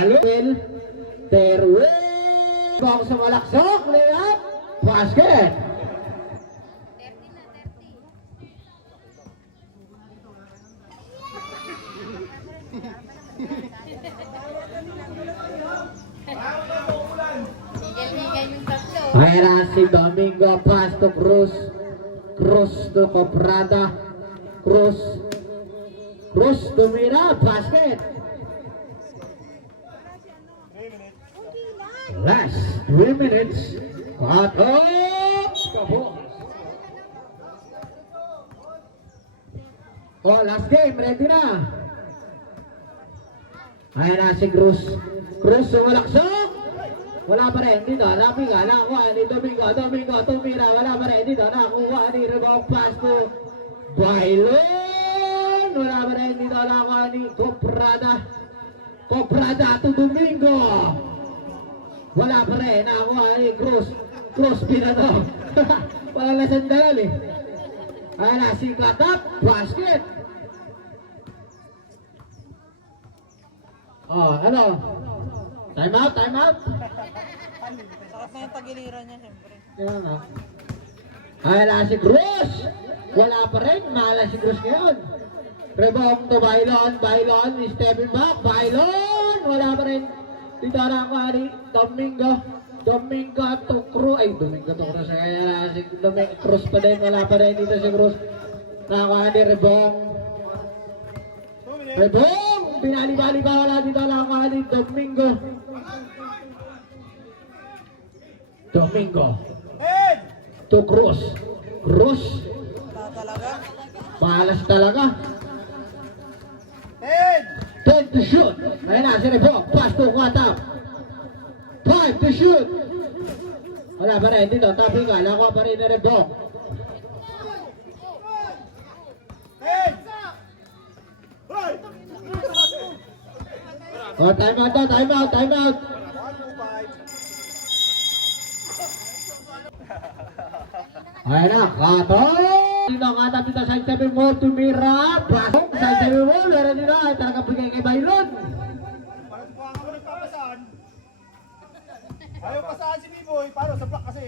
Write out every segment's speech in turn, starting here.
Alwin. Terwin. Bong sa malaksok. Layup. Basket. Ayan si Domingo, pass to Cruz. Cruz to Coprada. Cruz to Mira, basket. Last 3 minutes. Cut off. Oh, last game, ready na. Ayan na si Cruz. Cruz sumalaksok. Wala pa rin dito, Rapiga, nakuha ni Domingo, tumira, wala pa rin dito, nakuha ni rebound pass to Bailon, wala pa rin dito, nakuha ni Coprada to Domingo, wala pa rin, nakuha ni Cruz Pinato, wala na sandalan eh. Ayan na, si Katap, basket. Oh, ano? Time out. Sarap na yung tagiliran niya, siyempre. Kaya nga. Ay, na si Cruz. Wala pa rin. Mahala si Cruz ngayon. Rebound to Bailon. Stepping back. Bailon. Wala pa rin. Dito na ako ni Domingo to Cruz. Ay, Domingo to Cruz. Kaya na si Domingo Cruz pa din. Wala pa rin dito si Cruz. Nakakuha ni Rebound. Binali-bali pa, wala dito lang ako ni Domingo to Cruz malas talaga 10 to shoot. Ayun na si Rebo, pass to Katap, 5 to shoot, wala pa rin dito, tapi ka, nakuha pa rin ni Rebo. Oh, time out. Ayan na, Katap dito sa sabi mo, tumira, pasok, sa sabi mo, meron dito, ay talaga bigay kay Bailon. Parang buka nga mo nagpapasaan. Ayaw pasaan si B-Boy, paano sa block kasi.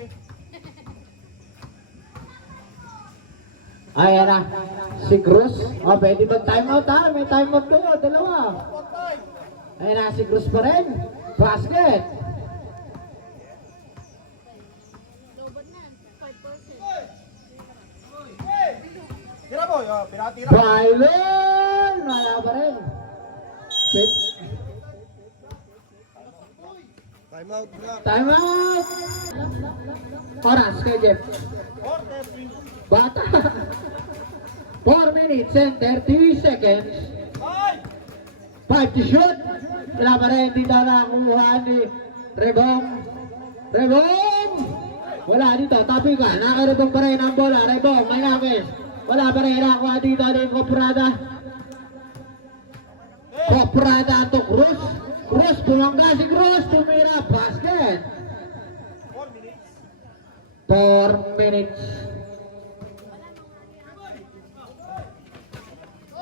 Ayan na, si Cruz, oh, pwede ba time out ha, may time out kayo, dalawa. Ayan na, si Cruz pa rin, basket. Tira boy, pinatira. Bailon! Wala pa rin. Time out! Oras kay Jeff. Bata. 4 minutes and 30 seconds. 5 to shoot. Wala pa rin. Dito nakuha ni Rebong. Wala dito. Tapi ka. Nakarebong pa rin ang bola. Rebong. May nakis. Wala pa rin. Nakuha dito ni Coprada to Cruz. Tumangga si Cruz. Tumira. Basket. 4 minutes.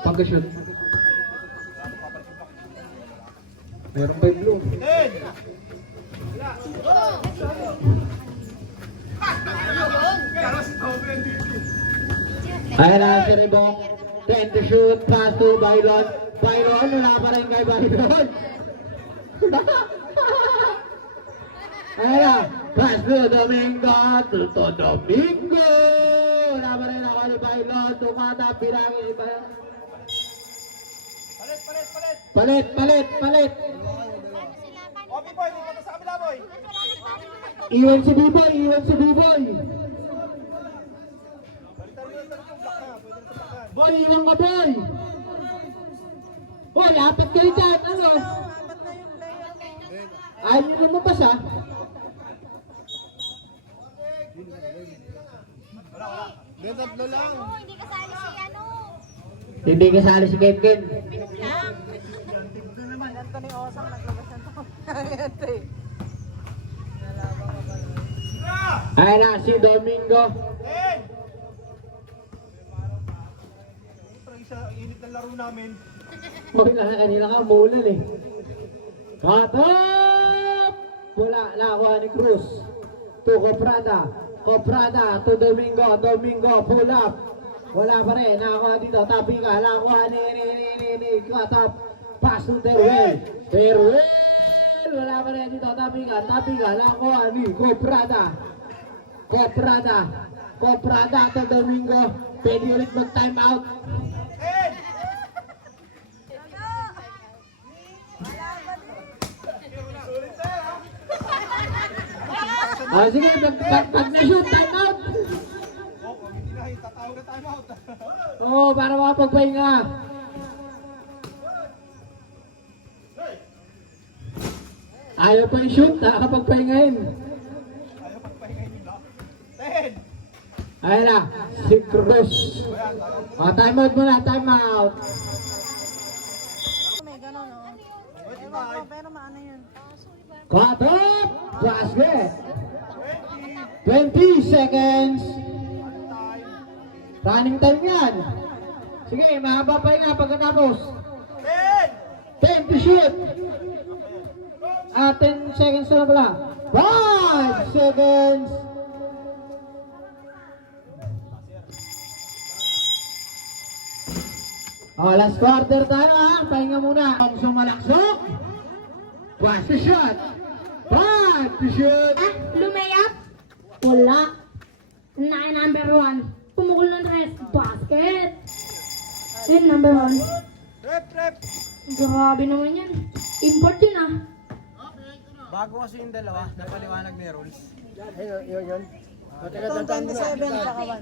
Pag-shoot. Meron pa yung blue. Ayan na si Rebong. 10 to shoot. Pass to Bailon. Wala pa rin kay Bailon. Ayan na. Pass to Domingo. Wala pa rin ako ni Bailon. Tumatap. Bilangin si Bailon. Palit. B-Boy, dito ka sa kabila boy. Iwan si B-Boy. Boy, iwan ka boy. Boy, apat kayo dyan. Ano? Ayaw nyo lumabas ha. Tatlo lang. Hindi kasali si ano. Hindi kasali si Kenken. Minum lang. Anthony Osang naglabas ng to. Ayan na si Domingo. Init ng laro namin. Boy, kanila ka mulan eh. Katap! Bola, nakuha ni Cruz. To Coprada. Coprada to Domingo. Domingo, pull up. Wala pa rin. Nakuha dito. Tapi ka. Nakuha ni Katap. Pass to Terwell. Terwell! Wala pa rin dito. Tapi ka. Nakuha ni Coprada. Coprada. Coprada to Domingo. Pwede ulit mag-time out. Sige, pag na-shoot, time out. Hindi na, tatawag na time out. Oo, para makapagpahinga. Ayaw pa yung shoot, nakakapagpahingahin. Ayaw pagpahingayin nila. 10. Ayan na, si Cruz. Time out muna, time out. May gano'n, no? Ewan ko, pero maano yun. Cut up, basket. 20 seconds. Running time yan. Sige, mahaba pa nga pagkatapos. 10 to shoot. 10 seconds na pala. 5 seconds. Last quarter tayo ha. Pahinga muna. Ang sumalaksok. 1 to shot. 5 to shoot. Lumayap? Wala. Number 1. Pumukul ng tres. Basket. And number 1. Rep. Grabe naman yan. Import yun ah. Bago kasi yung dalawa, napaliwanag ni Rules. Yun. Itong 27 sa kawan.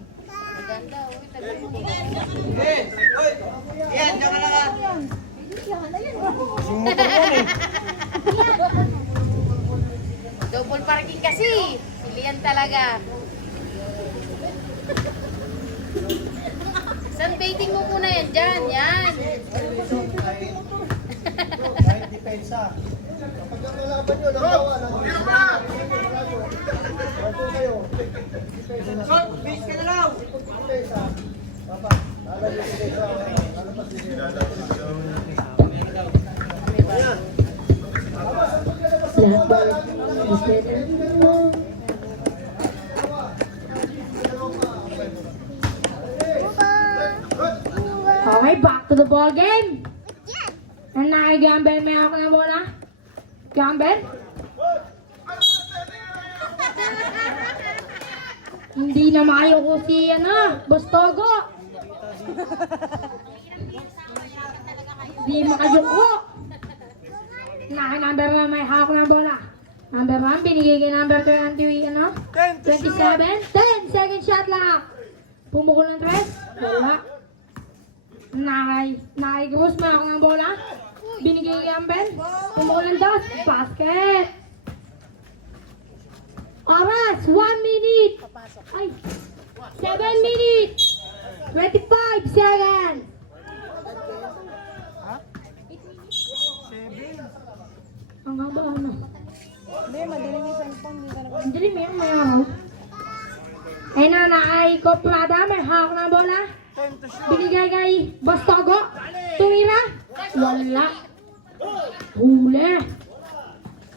Double parking kasi. Pilihan talaga. Sunbaiting mo muna yan dyan. Yan. Kahit depensa. Kapag ang kalaban nyo, nakawa lang. Bago kayo. Base ka na lang! Depensa. Papa, alam yung depensa. Lalapas din yun. Ayan. Okay, back to the ball game. And nakigambel, may ako ng bola. Gambel? Hindi na makayoko si Bastogo. Hindi makayoko. Naka-number 1, may hawak ng bola. Number 1, binigay kay number 27. 10 second shot lang. Pumukul ng tres. Wala. Cruz, may hawak ng bola. Binigay kay Amber. Pumukul ng dos. Basket. Oras, 1 minute. Ay, 7 minutes. 25 seconds. Ang haba ano? Hindi, madilim yung cellphone. Hindi ka na Ang dilim yun, may araw. Ay na Coprada, may hawak ng bola. Binigay kay Bastogo. Tumira. Wala. Huli.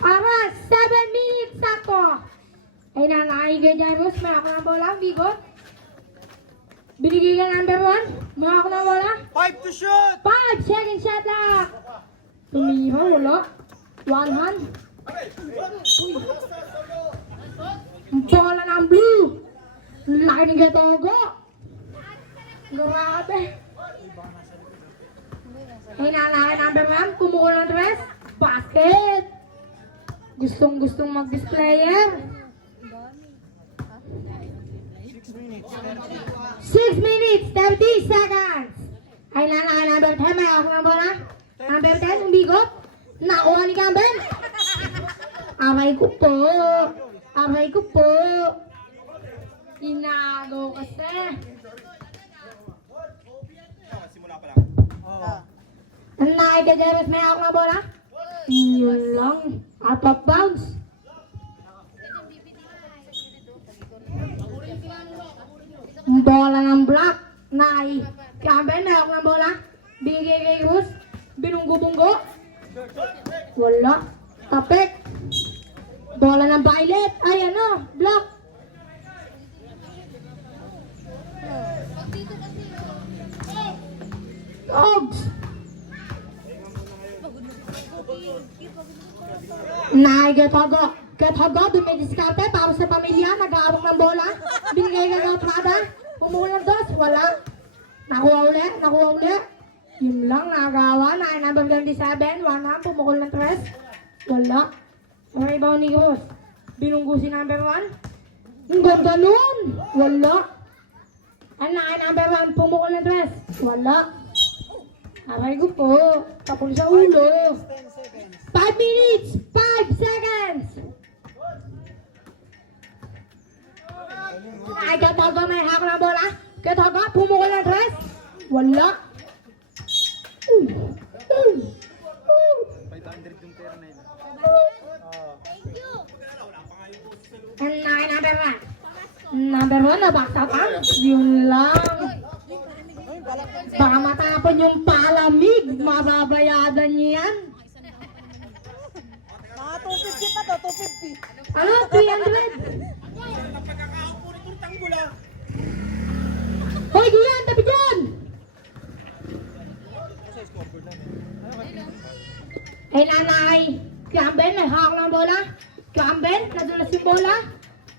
Aras, 7 minutes ako. Ay na kay Jairus, may hawak ng bola. Bigot. Binigay kay number 1. May hawak ng bola. 5 to shoot! 5 second shot lang. Tumira, wala. One hand. Uy. Ang bola ng blue. Laki ng Gatogo. Grabe. Ay nalaki number 1. Kumukul ng tres. Basket. Gustong mag-displayer. 6 minutes, 30 seconds. Ay nalaki number 10. May ako ng bola. Number 10, umbigot. Nakuha ni Campbell. Aray ko po. Inago kasi. Simula pa lang. Ang nakikajeres may ako na bola. Yun lang. Out of bounds. Bola ng black. Campbell may ako na bola. Bigay kay Cruz. Binunggo-bunggo. Wala. Tapik. Bola ng violet. Ay, ano? Block. Dogs. Getago. Getago, dumidiskarte para sa pamilya. Nag-aawak ng bola. Binigay ka ng Prada. Pumuha ng dos. Wala. Nakuha uli. Nakuha uli. Yun lang, nagawa. Number 27. One hand. Pumukol ng 3. Wala. Ang ibaw ni Cruz. Binunggo si number 1. Ang ganda nun. Wala. Ang number 1. Pumukol ng 3. Wala. Aray ko po. Tapon sa ulo. 5 minutes. 5 seconds. Ay, Getago. May hako ng bola. Getago. Pumukol ng 3. Wala. And number 1. Number 1, nabaksa pa. Yun lang. Baka matapon yung palamig. Mababayadan niya yan. Mga 250 pa to, 250. Ano? 300? Hoy, diyan! Tabi dyan! Ay, nanay. Campbell, may hawak ng bola. Campbell, nadulas yung bola.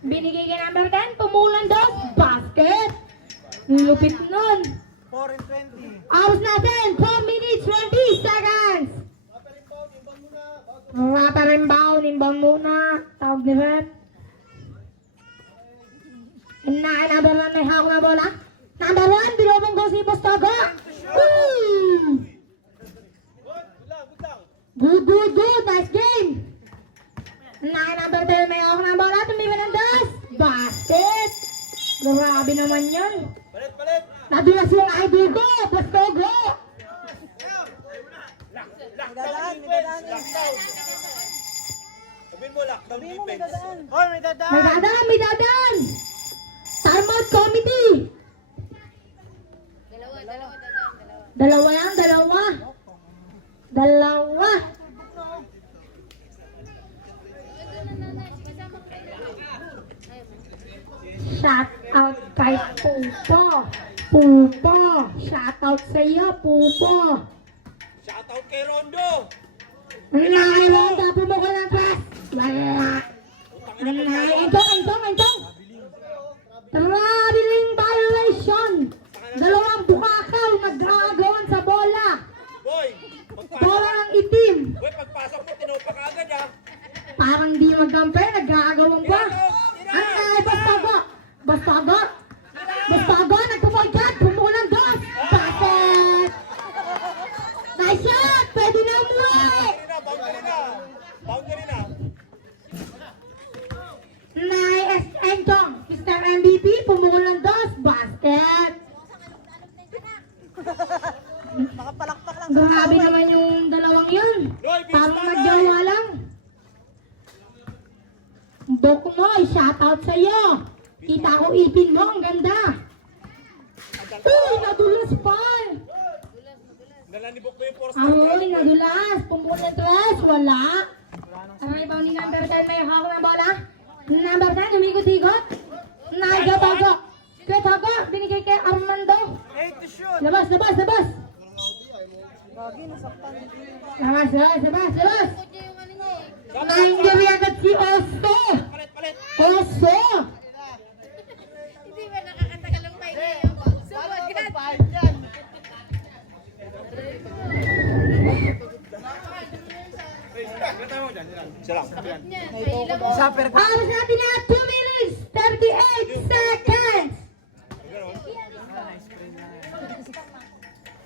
Binigay kay number 10. Pumulan daw. Basket. Lupit nun. 4 and 20. Ours natin. 4 minutes, 20 seconds. Rapper inbound. Inbound muna. Tawag ni Rep. Number 1, may hawak ng bola. Number 1, binubong ko si Postogo. Good. Nice game. Number 10, may hawak ng bola. Tumibig ng dos. Basket. Grabe naman yun. Palit. Nadulas yung idol ko. Postogo. Midadaan. Sabihin mo, lockdown Sabihin mo, defense. midadaan. Oh, may May dadaan. Timeout committee. Dalawa yan, dalawa. Shout out kay Pupo. Shout out sa iyo, Pupo. Shoutout kay Rondo. Wala, pumukol ng press. Wala. Entong. Traveling violation. Dalawang bukakaw nag-aagawan sa bola. Boy, Bola ng itim. pagpasok mo, tinupa ka agad ha. Parang di magkampi, nag-aagawan pa. Ay, Bastago, nagpupoykat, pumukol ng dos. Basket. Nice shot, pwede na umuwi. Boundary na. Nice, Entong, Mr. MVP, pumukol ng dos. Basket. Nakapalakpak lang. Grabe naman yung dalawang yun. Parang nagjawa lang. Dok Noy, shoutout sa'yo. Kita ko ipin mo, ang ganda. Uy, nadulas pa. Nalanibok ko yung force. Ay, nadulas. Pumpunan ng tres, wala. Ang ibaw ni number 10, may hawak ng bola. Number 10, umikot-ikot. Nagatago. Katago, binigay kay Armando. 8 to shoot. Labas. Gagi, nasaktan. Labas. Na-injury agad si Oso. Oso. Hindi ba nakakatagal ng pahinga yung sumod? Oras natin na 2 minutes, 38 seconds.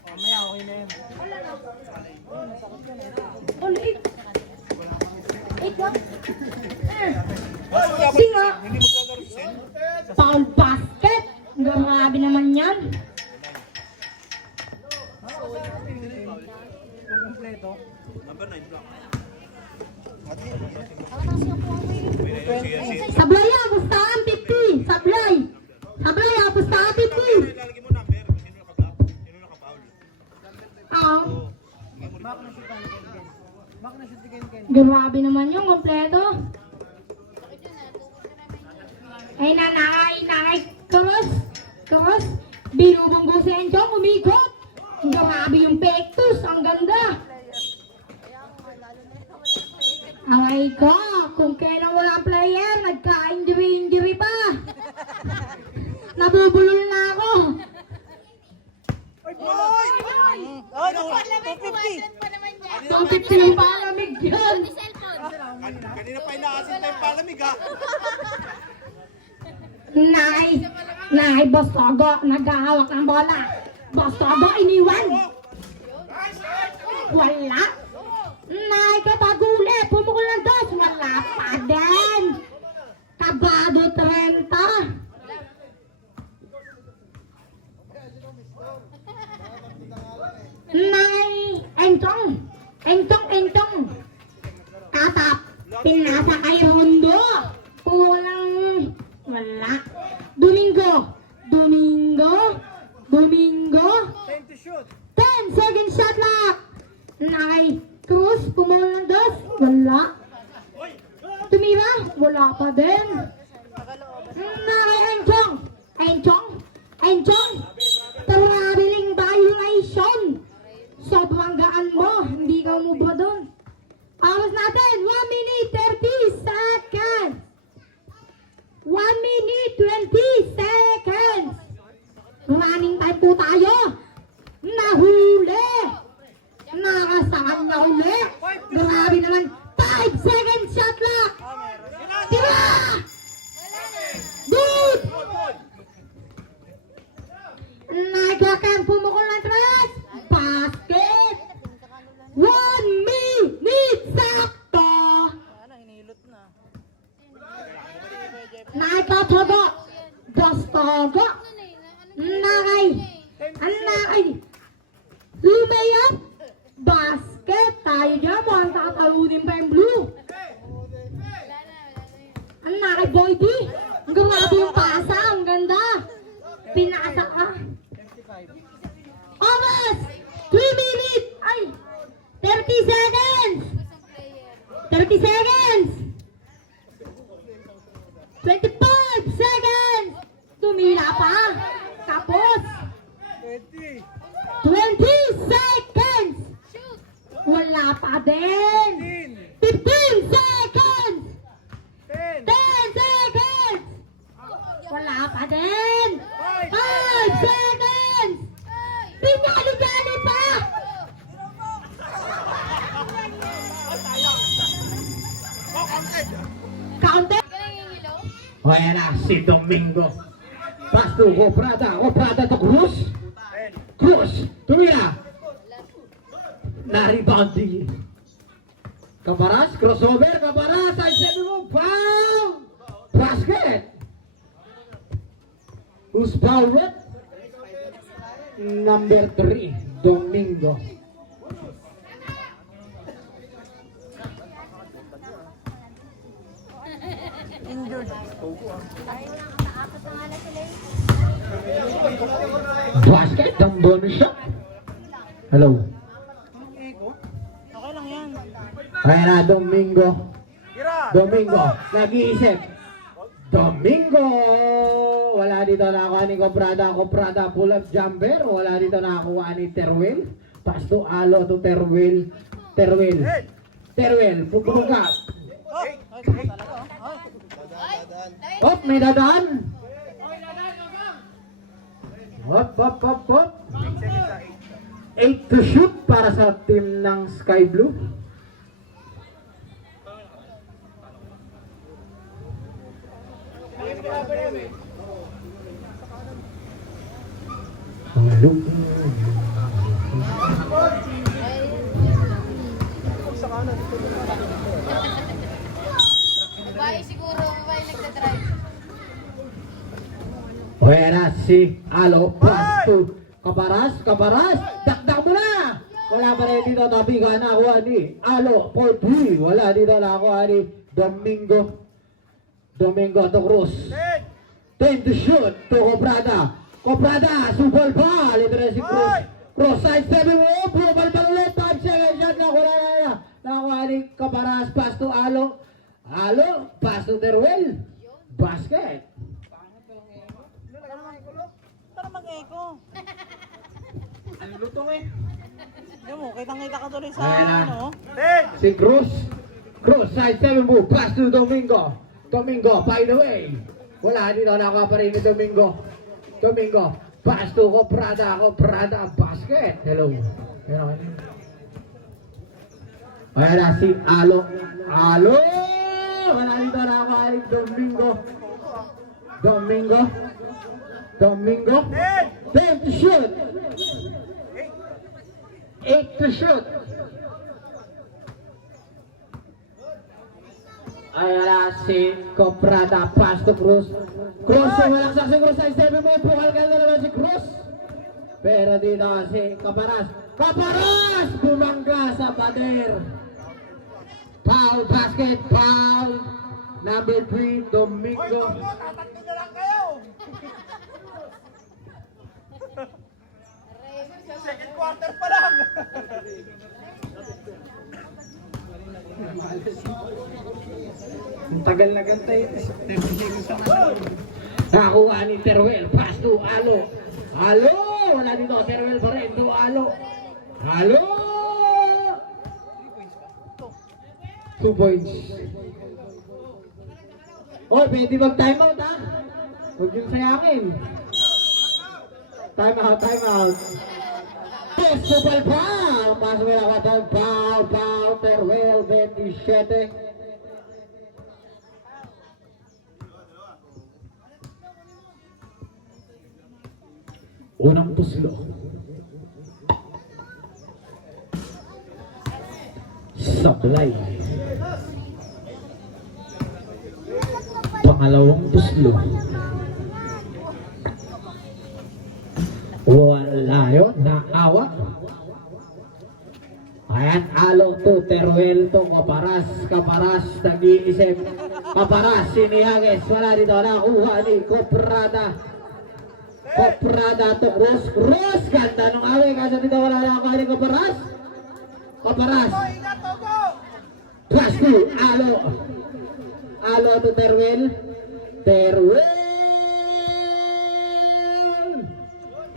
Mamaya, okay na yun. Ulit. Singa. Foul basket. Grabe naman yan. Sablay ang pustahan 50. Sablay, ang pustahan 50. Lalagyan mo number kung sino nakafoul. Ah. Grabe naman yung kompleto. Ay nanay, cross, binubunggo si Enchong, umikot. Grabe yung pectus, ang ganda. Aray ko, kung kailan walang player, nagka-injury pa. Nabubulol na ako. Oh, 250. pa naman yan. 250 yung palamig yun. Cellphone. Kanina pa inaasin tayong palamig ha. Nay, Bastogo, naghahawak ng bola. Bastogo, iniwan. Wala. Nay, kataguli, pumukul ng dos. Wala pa din. Kabado 30. Nay, entong. Tatap, pinasa kay Rondo. Kulang, wala. Domingo. 10 second shot lock. Nay, Cruz, pumula ng dos. Wala. Tumira, wala pa din. Nay, Enchong. Traveling violation. Sobrang gaan mo. Hindi ka umubra doon. Oras natin, 1 minute 30 seconds. 1 minute 20 seconds. Running time po tayo. Nahuli. Nakasaan na uli. Grabe naman. 5 seconds shot lock. Tira! Good! Nagkakang pumukul ng tres. Basket. 1 minute sakto. Nakatogo. Bastogo. Nakay. Lumayap. Basket. Tayo dyan mo. Ang tatalunin pa yung blue. Ang nakay Boy D. Ang grabe yung pasa. Ang ganda. Pinasa ka. Oras. 3 minutes. Ay. 30 seconds. 30 seconds. 25 seconds. Tumila pa. Tapos. 20 seconds. Wala pa din. 15 seconds. 10 seconds. Wala pa din. 5 seconds. Pinali-gali pa. Counter. O yan na, si Domingo. Pasto, Coprada to Cruz, tumira. Na-rebounding. Cabaras, crossover, Cabaras, ay sabi mo, foul! Basket! Who's foul with? Number 3, Domingo. Basket, ang bonus shot. Hello. Okay lang yan. Kaya na, Domingo. Nag-iisip. Domingo! Wala dito nakakuha ni Coprada, pull up jumper. Wala dito nakakuha ni Teruel. Pass to Alo to Teruel. Pupulong ka. Hop, may dadaan. Hop. 8 to shoot para sa team ng Sky Blue. Babae siguro, babae nagdadrive. Buena si Alo, pass to Cabaras, dakdak mo na! Wala pa rin dito, tabigan na kuha ni Alo, 4-3. Wala dito na kuha ni Domingo to Cruz. 10 to shoot to Coprada, subol ball. Ito na si Cruz. Cross side, 7 mo, blue ball pa ulit, 5 seconds shot na, wala na. Nakuha Kaparas, pass to Alo. Alo, pass to Teruel. Basket. Para mag-echo. Ano lutong eh? Yan mo, kitang-kita ka tuloy sa Ayan na. ano. Si Cruz. Cruz, side 7 move. Pass to Domingo. Domingo, by the way. Wala dito, nakuha pa rin ni Domingo. Domingo, pass to Coprada. Coprada, basket. Hello. Hello. Ayan na si Alo. Alo! Wala dito, nakuha ni Domingo. Domingo. Domingo. 10 to shoot. 8 to shoot. Ayan na si Coprada, pass to Cruz. Cruz, malaksak si Cruz sa step mo. Pukal ka na naman si Cruz. Pero dito si Caparas. Caparas! Bumangga sa pader. Foul, basket, foul. Number 3, Domingo. Tatatlo na lang kayo! Second quarter pa lang! Ang tagal na gantay. Nakuha ni Teruel. Pass to Alo. Alo! Wala dito. Teruel pa rin. To Alo. Alo! 2 points. Oh, pwede mag-time out ha? Huwag yung sayangin. Time out, time out. Yes, super foul! Mas wala ka doon. Foul, foul. Teruel, 27. Unang puslo. Sablay. Pangalawang puslo. Wala yun. Naawa. Ayan, Alo to Teruel to Caparas. Caparas, nag-iisip. Caparas, sinihages. Wala dito. Nakuha ni Coprada. Coprada to Cruz. Cruz, ganda nung away. Kasi dito wala nakuha ni Caparas. Caparas. Pass to Alo. Alo to Teruel. Teruel.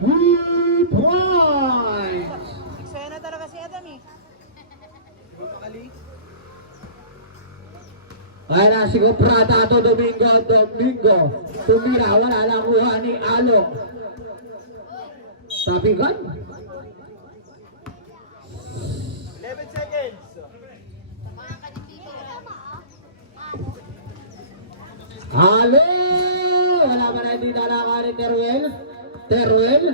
2 points. Eksena na talaga si Adam eh. Kaya na si Coprada to Domingo. Domingo. Tumira. Wala nakuha ni Alo. Tapigan. 11 seconds! Alo! Wala pa na dito nakuha ni Teruel. Teruel.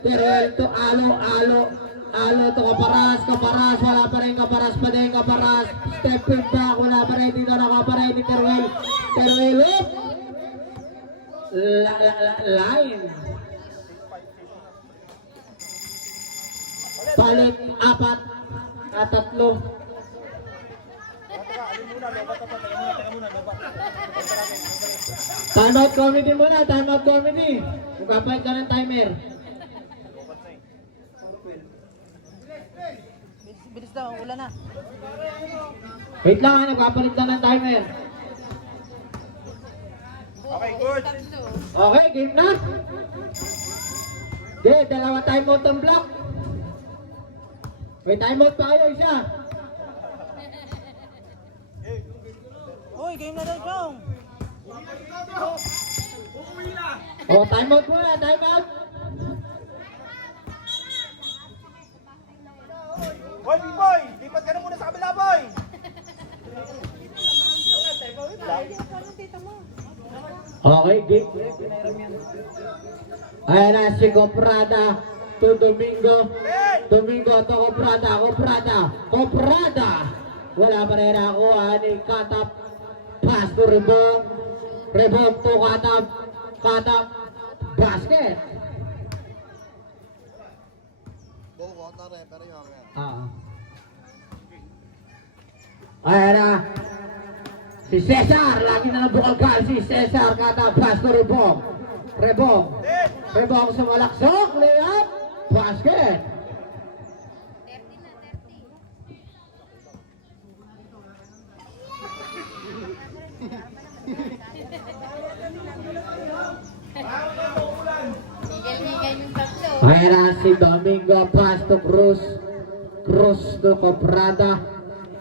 Teruel to Alo. Alo. Alo to Caparas. Caparas. Wala pa rin Caparas pa din. Caparas. Stepping back. Wala pa rin dito nakuha pa rin ni Teruel. Teruel up. Line. Palit 4 at 3. Timeout committee muna, timeout committee. Magpapalit ka ng timer. Bilis daw, ulan na. Wait lang ha, nagpapalit lang ng timer. Okay, good! Okay, game na. Okay, dalawa timeout ang block. May timeout pa kayo, isa. Uy, game na daw, Chong. Oh, timeout muna, timeout. Boy, B-boy! Lipat ka na muna sa kabila, boy! Okay, game. Ayan na si Coprada to Domingo. Domingo to Coprada. Coprada. Coprada. Wala pa rin nakuha ni Katap. Pass to Rebong. Rebong to Katap. Katap. Basket. Ayan na. Si Cesar. Lagi na nabukagal si Cesar. Katap. Pass to Rebong. Rebong. Rebong sa malaksok. Layup. Basket. 30 na, 30. Ayan na si Domingo, pass to Cruz. Cruz to Coprada.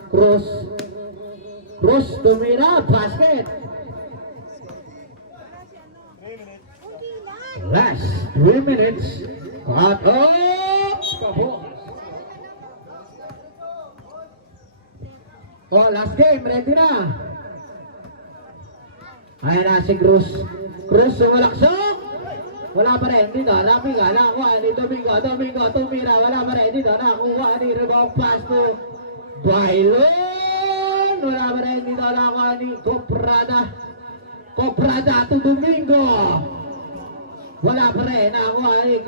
Cruz tumira, basket. Last 3 minutes. Cut off. Oh, last game, ready na. Ayan na si Cruz. Cruz sumalaksok. Wala pa rin dito, napiga, nakuha ni Domingo, tumira, wala pa rin dito, nakuha ni rebound pass to Bailon. Wala pa rin dito, nakuha ni Coprada to Domingo. Wala pa rin, nakuha ni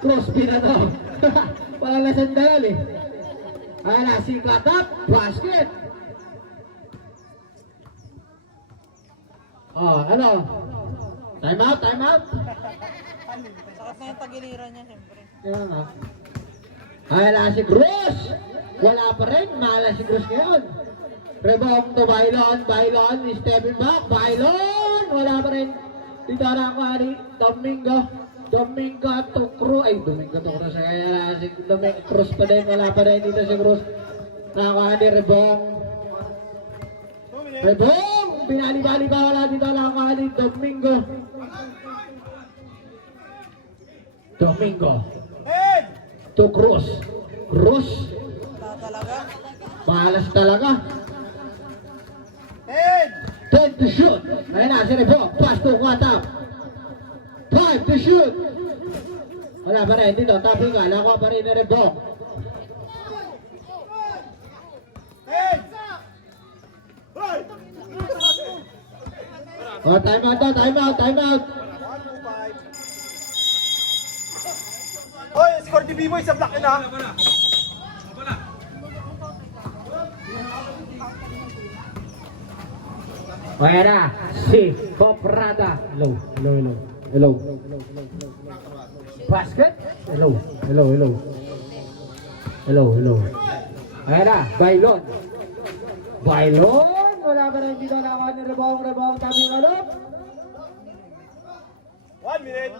Cruz pinato. Walang nasandalan eh. Ayan na, si Katap, basket. Oh, ano? Time out. Sakit na yung tagiliran niya, siyempre. Kaya nga. Ayan na si Cruz. Wala pa rin, mahala si Cruz ngayon. Rebound to Bailon, stepping back, Bailon. Wala pa rin. Dito na ako ni Domingo to Cruz. Ay, Domingo to Cruz. Kaya na si Domingo Cruz pa din. Wala pa rin dito si Cruz. Nakakuha ni Rebound. Binali-bali ba? Wala dito nakakuha ni Domingo to Cruz. Talaga? Malas talaga. 10 to shoot. Ayan na, si Rebound. Pass to Katap. 5 to shoot. Wala pa rin dito. Tapi ka. Nakuha pa rin ni Rebound. Oh, time out. Hoy, score ni B-Boy sa block na. Ayan na, si Coprada. Hello. Basket. Hello. Ayan na, Bailon. Wala pa rin dito na ni rebound. Kami alop. 1 minute.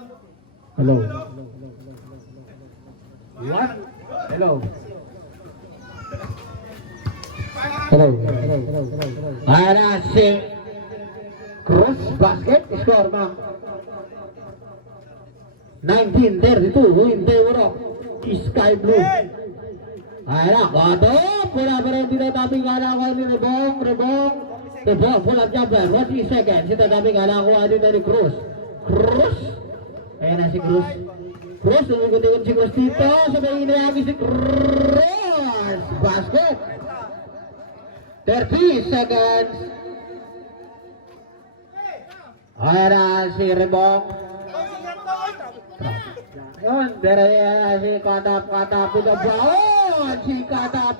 Hello. Ayan na, si Cruz, basket, score ma. 19-32, hindi urok. Sky Blue. Ayan na, katop. Wala pa rin dito tabi ka na ako ni Rebound, pull-up jumper, 40 seconds. Ito tabi ka na ako dito ni Cruz. Ayan na si Cruz. Umikot-ikot si Cruz dito. Sabay inayagi si Cruz. Basket. 30 seconds. Ayan na si Rebound. Yun, pero si Katap with the ball. Si Katap.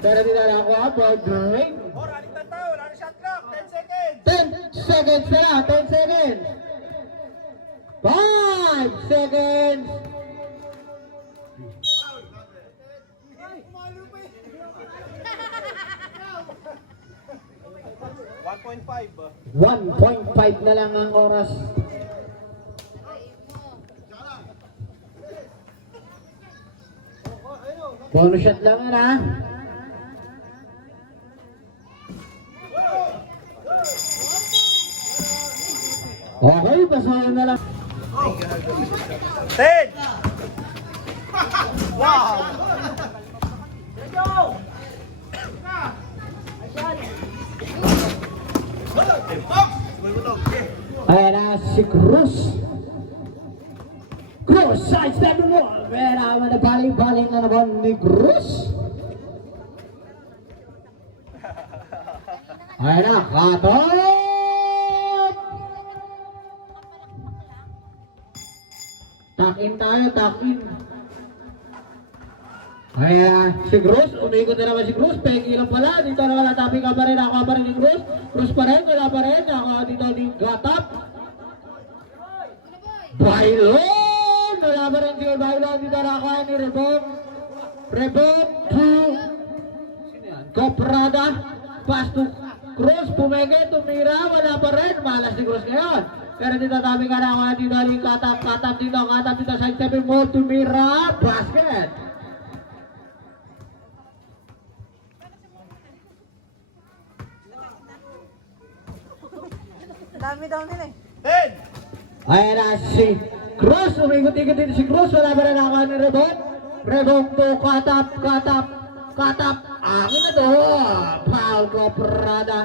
Pero dito na ako, ball break. Running tataw, wala na shot clock. 10 seconds. 10 seconds na lang, 10 seconds. 5 seconds. $1.5. 1.5 na lang ang oras. Bonus shot lang yan ha. Okay, pasahan na lang. 10. Wow. Ayan na si Cruz. Sidestep mo. Pero baling na naman ni Cruz. Ayan na, katop. Takin tayo, takin. Ayan, si Cruz, umikot na naman si Cruz, peki lang pala, dito na wala, tapi ka pa rin, ako pa rin ni Cruz, Cruz pa rin, wala pa rin, ako dito ni Gatap. Bailon! Wala pa rin si Bailon, dito na ako ni Rebound to Coprada, pass to Cruz, pumege, tumira, wala pa rin, malas si Cruz ngayon. Pero dito tabi ka na dito rin katap dito side stepping mo tumira basket. Dami daw nila eh. 10! Ayan na si Cruz, umikot-ikot din si Cruz, wala ba na nakakuha ng rebound? Rebound to, katap, angin na to, foul ko, Prada.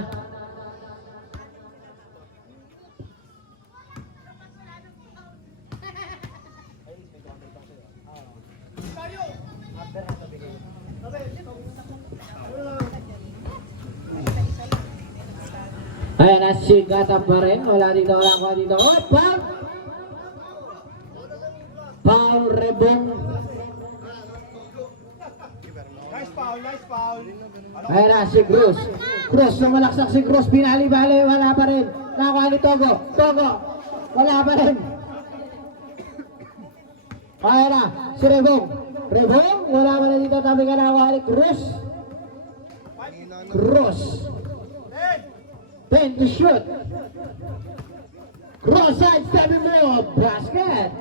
Ayan na si Katap pa rin, wala dito, oh, foul! Foul, rebound. Nice foul. Ayan na si Cruz. Cruz na malaksak si Cruz. Binali-bali. Wala pa rin. Nakuha ni Togo. Wala pa rin. Ayan na. Si Rebong. Wala pa rin dito. Tabi ka nakuha ni Cruz. Cruz. 10 to shoot. Cross side stepping mo. Basket.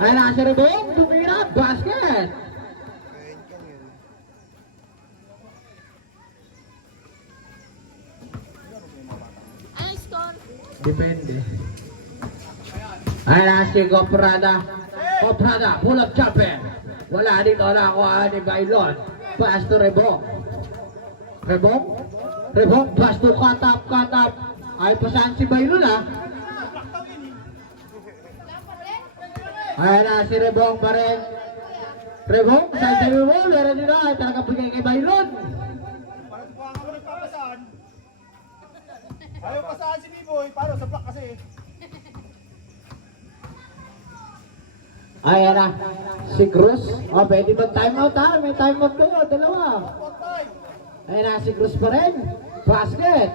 Ayan na si Rebong. Tumira. Basket. Ano score? Depende. Ayan na si Coprada. Pull up jumper. Wala dito na ako ni Bailon. Pass to Rebong. Rebong, pass to katap. Ay, pasahan si Bailon ha. Ayan na si Rebong pa rin. Rebong, saan tayo mo? Meron dito ay talagang bigay kay Bailon. Parang pa nga mo nagpapasaan. Ayaw pasaan si B-Boy. Paano? Sa block kasi. Ayan na, si Cruz. O, pwede mag timeout ha? May timeout kayo, dalawa. Spot time. Ayan na, si Cruz pa rin. Basket.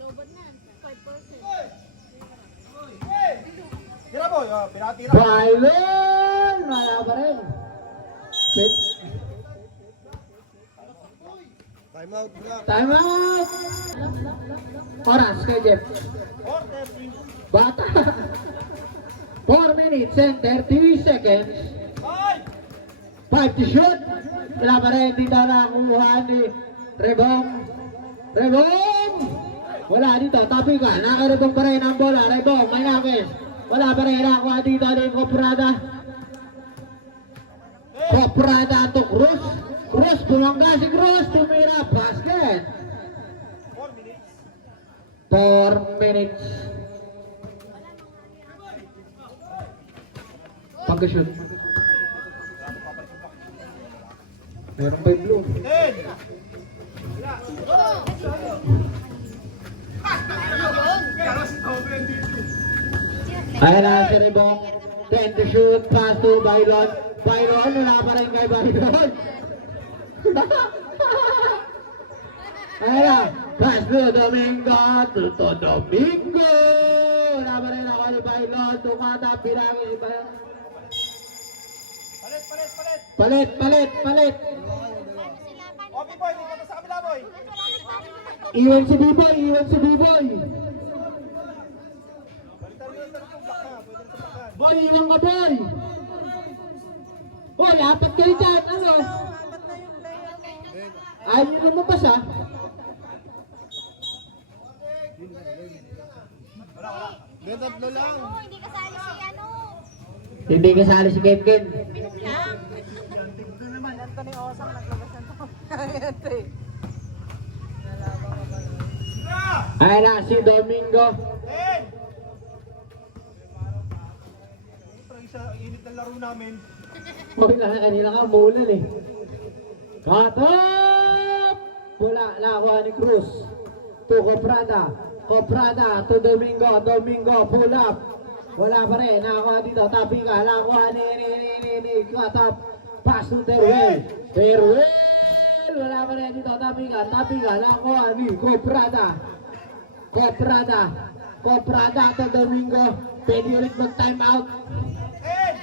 Lobot na. 5%. Tira boy. Pinatira. Bailon! Wala pa rin. Timeout. Timeout! Oras kay Jeff. 4:30. Bata. 4 minutes and 30 seconds. 5 to shoot. Wala pa rin. Dito na kuha ni Rebong. Wala dito. Tapi ka. Nakarebong pa rin ang bola. Rebong. May nakis. Wala pa rin. Nakuha dito ni Coprada. Coprada to Cruz. Cruz. Tumangga si Cruz. Tumira. Basket. 4 minutes. Pag-shoot. Meron pa yung blue. 10. Ayan na si Rebong. 10 to shoot. Pass to Bailon. Wala pa rin kay Bailon. Ayan na. Pass to Domingo. To Domingo. Wala pa rin ako ni Bailon. Tumatap. Bilangin si Bailon. Palit. O B-Boy, dito ka sa kabila boy. Iwan si B-Boy. Boy, iwan ka boy. Boy, apat kayo dyan. Ano? Apat na yung player. Ayaw nyo lumabas ha. Tatlo lang. Oh, hindi kasali si ano. Hindi kasali si Kenken. Pinuklang. Anthony Osang naglabas ng top. Ito eh. Ayan na si Domingo. 10. Sa init ng laro namin. Kanila nga umuulan eh. Katap! Wala, nakuha ni Cruz. To Coprada to Domingo. Pull up. Wala pa rin, nakuha dito. Tapi ka, nakuha ni Katap. Pass to Terwell. Wala pa rin dito. Tapi ka, nakuha ni Coprada to Domingo. Pwede ulit mag-time out. 10.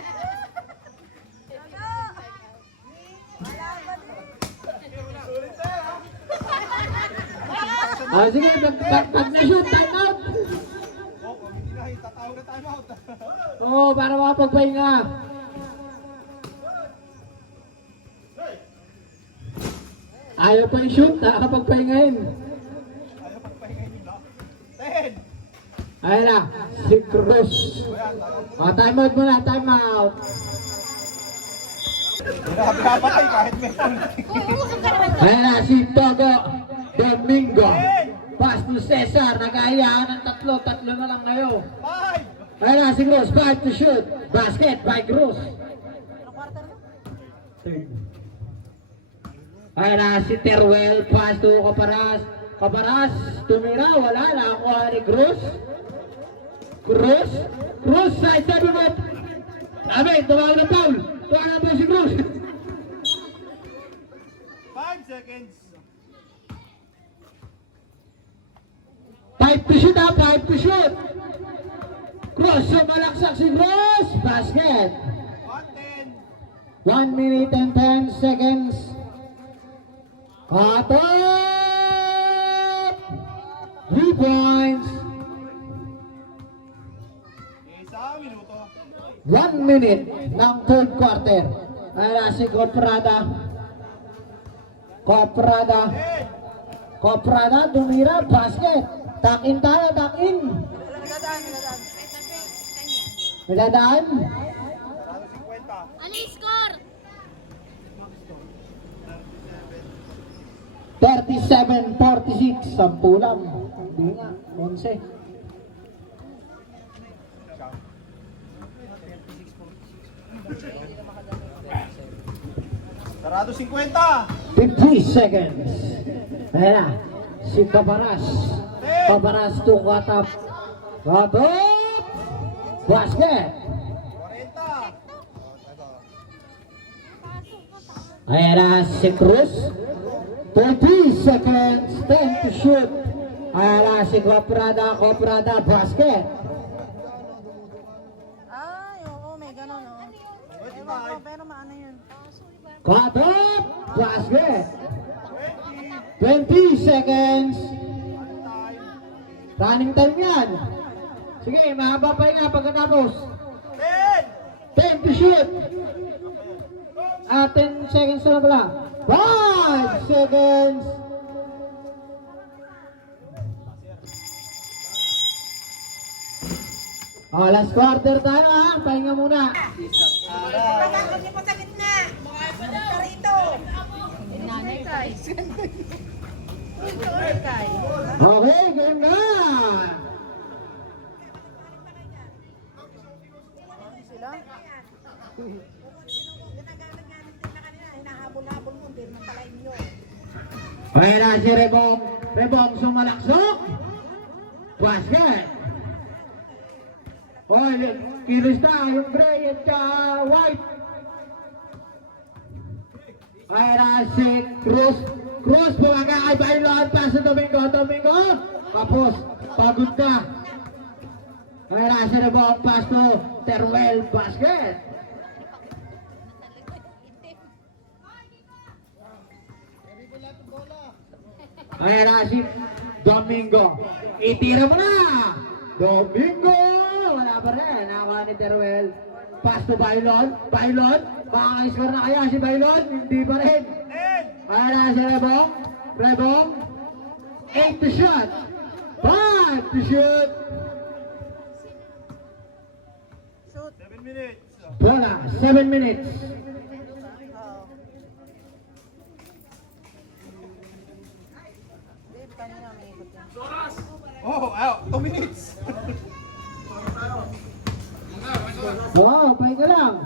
Sige, pag na-shoot, time out. Hindi na, itatawag na time out. Oo, para makapagpahinga. Ayaw pa yung shoot, nakakapagpahingahin. Ayaw pagpahingayin yung lock. 10. Ayan na, si Cruz. Time out muna, time out. Pinapatay kahit may penalty. Ayan na, si Togo Domingo. Pass to Cesar, nag-aayaan ng tatlo na lang ngayon. 5. Ayan na, si Cruz, 5 to shoot. Basket by Cruz. Ayan na, si Teruel, pass to Caparas. Caparas, tumira, wala na ako ni Cruz. Cruz, side 7 mo. Sabi, tumawag ng foul. Tumawag ng foul si Cruz. 5 seconds. 5 to shoot ha, 5 to shoot. Cruz, sumalaksak si Cruz. Basket. 1-10. 1 minute and 10 seconds. Cut off! 3 points. Isang minuto. 1 minute ng third quarter. Ayan si Coprada. Coprada, tumira, basket. Takin tayo, takin. Nadadaan. Sarado 50. Ano yung score? 37-46. 10 lang. Hindi nga, 11. Sarado 50. 50 seconds. Ayan na, si Caparas. Caparas to cut up. Cut up! Basket! 40. Ayan na, si Cruz. 30 seconds. 10 to shoot. Ayan na, si Coprada. Basket. Ay, oo, may ganon, oh. Ewan ko, pero maano yun. Cut up! Basket! 20 seconds. Running time yan. Sige, mahaba pa nga pagkatapos. 10 to shoot. 10 seconds na pala. 5 seconds. Last quarter tayo ha. Pahinga muna. Okay, game na. Kaya na si Rebong sumalaksok. Basket. Oy, kilos na yung gray at white. Kaya na si Cruz pumaga kay Bailon. Pass sa Domingo. Tapos, pagod na. Kaya na si Rebong. Pass to Teruel. Basket. Ayan na si Domingo. Itira mo na! Domingo! Wala pa rin. Nakakuha ni Teruel. Pass to Bailon. Makaka-score na kaya si Bailon? Hindi pa rin. Ayan na si Rebong. 8 to shot. 5 to shoot. Shoot. 7 minutes. Bola. 7 minutes. Babe, kanina may ikot yan. Oh, 2 minutes. Pahinga lang.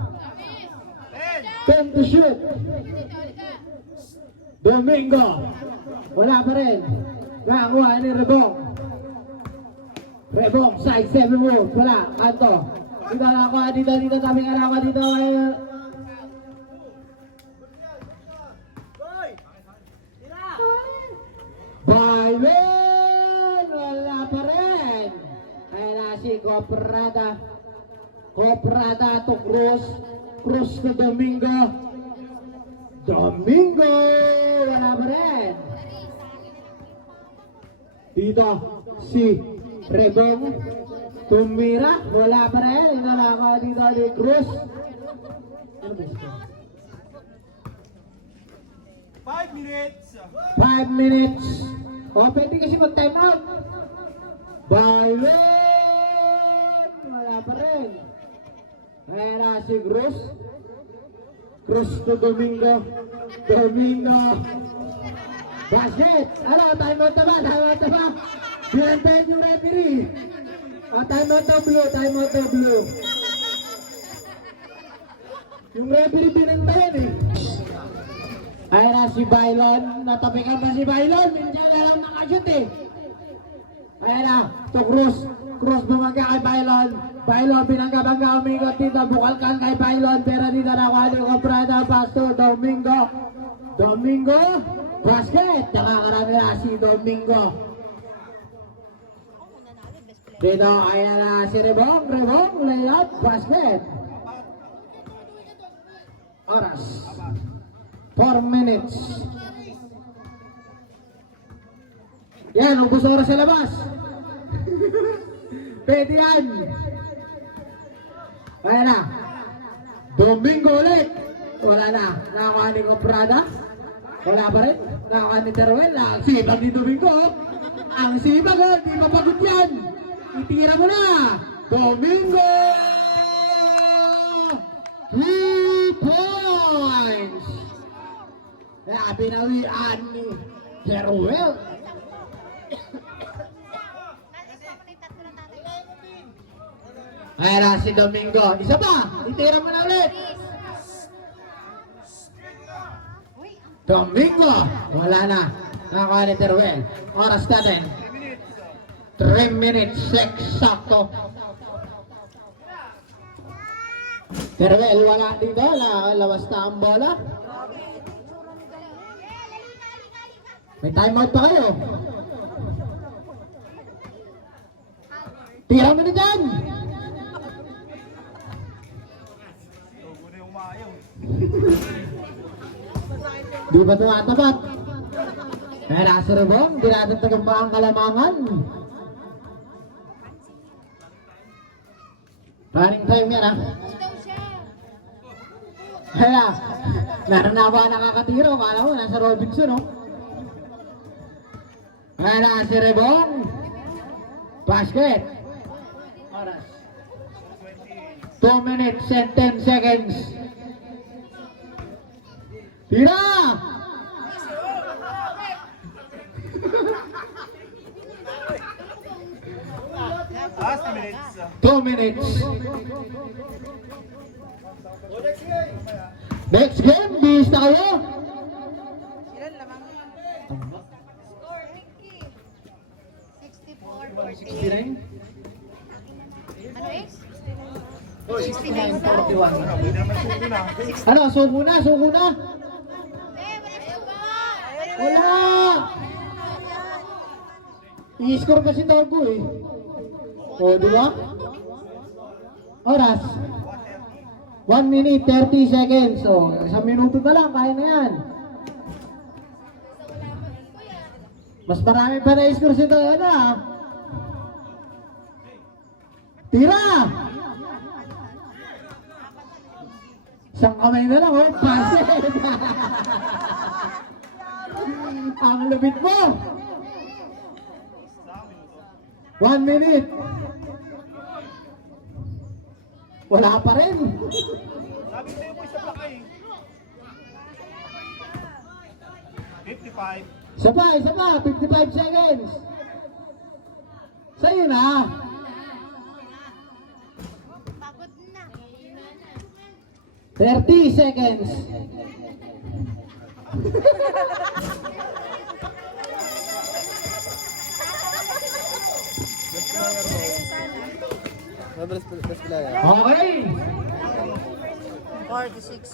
10. 10 to shoot. Domingo. Wala pa rin. Nakakuha ni Rebong, side 7 move. Wala, kanto. Dito nakakuha, dito. Taming alawa dito. Bailon! Wala pa rin. Kaya na si Coprada to Cruz to Domingo. Wala pa rin. Dito, si Rebong tumira. Wala pa rin. Inalaka dito ni Cruz. Ano ba ito? 5 minutes. 5 minutes. O, pwede kasi mag-time out. Bailon! Wala pa rin. Ayan na si Cruz. Cruz to Domingo. Domingo. Basket! Ano, time out na ba? Time out na ba? Binantayan yung referee. O, time out to blue. Time out to blue. Yung referee binantayan eh. Ayan na si Bailon. Natapikan pa si Bailon. Minsan na lang nakashoot eh. Ayan na. To Cruz. Cruz bumangga kay Bailon. Bailon binangga-bangga umingot dito. Bukalkan kay Bailon. Pero dito nakuha ni Comprada. Pass to Domingo. Domingo. Basket. Nakakarami na si Domingo. Dito ayan na si Rebong. Rebong. Layup. Basket. Oras. 4 minutes. Yan, ubus oras sa labas. Pwede yan. Ayan na. Domingo ulit. Wala na. Nakakuha ni Comprada. Wala pa rin. Nakakuha ni Teruel. Ang sibag ni Domingo. Ang sibag oh. Di mapagod yan. Itira mo na. Domingo! 3 points. Kaya binawian ni Teruel. Ayan na si Domingo. Isa pa. Itira mo na ulit. Domingo. Wala na. Nakakuha ni Teruel. Oras natin. 3 minutes. Sakto. Teruel wala dito. Lawas na ang bola. May timeout pa kayo. Tira mo na dyan. Di ba tumatapat? Kaya nasa Rebong, di natin tagampa ang kalamangan. Running time yan ah. Kaya, meron na ba nakakatiro? Kala mo, nasa Robinson oh. Kaya na si Rebong. Basket. Oras. 2 minutes and 10 seconds. Tira! Last minutes. 2 minutes. Next game, bis na kayo. Ilan lamang? Score, Ricky. 64, 69? Ano is? 69, 41. Pwede naman suko na. Ano, suko na, suko na. Wala! I-score kasi Togo eh. O, di ba? Oras. 1 minute, 30 seconds. O, 1 minuto na lang, kaya na yan. Mas marami pa na-score si Togo na. Tira! Isang kamay na lang, oh. Pasit! Ang lupit mo! 1 minute! Wala pa rin! Sabi ko sa'yo po isa pa kayo. 55. Isa pa! 55 seconds! Sa'yo na! Pagod na. 30 seconds! Okay! 46.